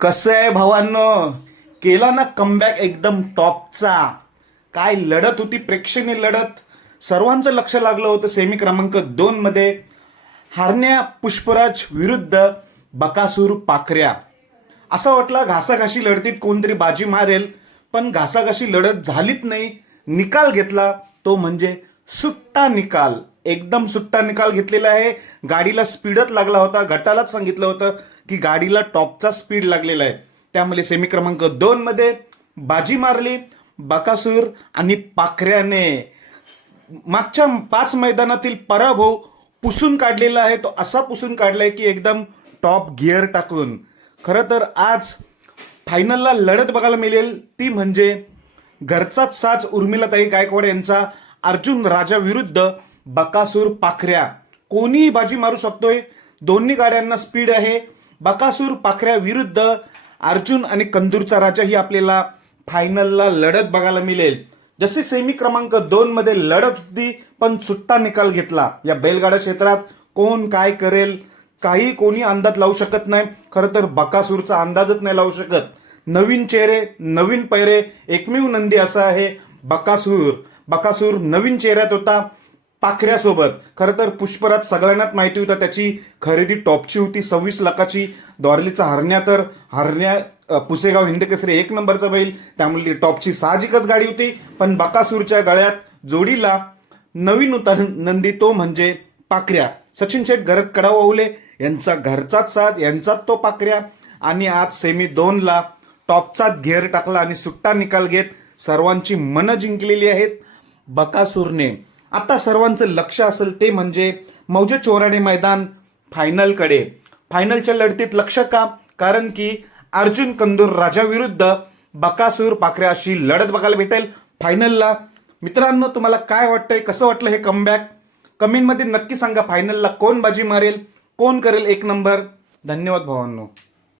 कसं आहे भावांनो? केला ना कमबॅक एकदम टॉपचा काय लढत होती प्रेक्षणीय लढत. सर्वांचं लक्ष लागलं होतं सेमी क्रमांक दोन मध्ये. हारण्या पुष्पराज विरुद्ध बकासूर पाखऱ्या. असं वाटलं घासाघाशी लढतीत कोणतरी बाजी मारेल पण घासाघाशी लढत झालीच नाही. निकाल घेतला तो म्हणजे सुट्टा निकाल. एकदम सुट्टा निकाल घेतलेला आहे. गाडीला स्पीडच लागला होता. गटालाच सांगितलं होतं की गाडीला टॉपचा स्पीड लागलेला आहे. त्यामुळे सेमी क्रमांक दोनमध्ये बाजी मारली बकासूर आणि पाखऱ्याने. मागच्या पाच मैदानातील पराभव पुसून काढलेला आहे. तो असा पुसून काढलाय की एकदम टॉप गिअर टाकून. खरं तर आज फायनलला लढत बघायला मिळेल. ती म्हणजे घरचाच साज उर्मिलाताई गायकवाड यांचा. अर्जुन राजा विरुद्ध बकासूर पाखऱ्या. कोणीही बाजी मारू शकतोय. दोन्ही गाड्यांना स्पीड आहे. बकासूर पाखऱ्या विरुद्ध अर्जुन आणि कंदूरचा राजा ही आपल्याला फायनलला लढत बघायला मिळेल. जसे सेमी क्रमांक दोन मध्ये लढत होती पण सुट्टा निकाल घेतला. या बैलगाडा क्षेत्रात कोण काय करेल? काही कोणी अंदाज लावू शकत नाही. खरं तर बकासूरचा अंदाजच नाही लावू शकत. नवीन चेहरे नवीन पैरे एकमेव नंदी असा आहे बकासूर. बकासूर नवीन चेहऱ्यात होता. पाखऱ्यासोबत. खरं तर पुष्पराज सगळ्यांनाच माहिती होतं त्याची खरेदी टॉपची होती सव्वीस लाखाची. द्वारलीचा हरण्या तर हरण्या पुसेगाव हिंदकेसरी एक नंबरचा बैल. त्यामुळे ती टॉपची साहजिकच गाडी होती. पण बकासूरच्या गळ्यात जोडीला नवीन उतर नंदी तो म्हणजे पाखऱ्या. सचिन शेठ घरात कडावावले यांचा घरचाच साथ यांचाच तो पाखऱ्या. आणि आज सेमी दोनला टॉपचाच घेर टाकला आणि सुट्टा निकाल घेत सर्वांची मनं जिंकलेली आहेत बकासूरने. आता सर्वांचं लक्ष असेल ते म्हणजे मौजे चोराडे मैदान फायनलकडे फायनलच्या लढतीत लक्ष का? कारण की अर्जुन कंदूर राजा विरुद्ध बकासूर पाखऱ्या अशी लढत बघायला भेटेल. फायनलला मित्रांनो तुम्हाला काय वाटतंय? कसं वाटलं हे कमबॅक कमेंटमध्ये नक्की सांगा फायनलला कोण बाजी मारेल? कोण करेल एक नंबर धन्यवाद भावांनो.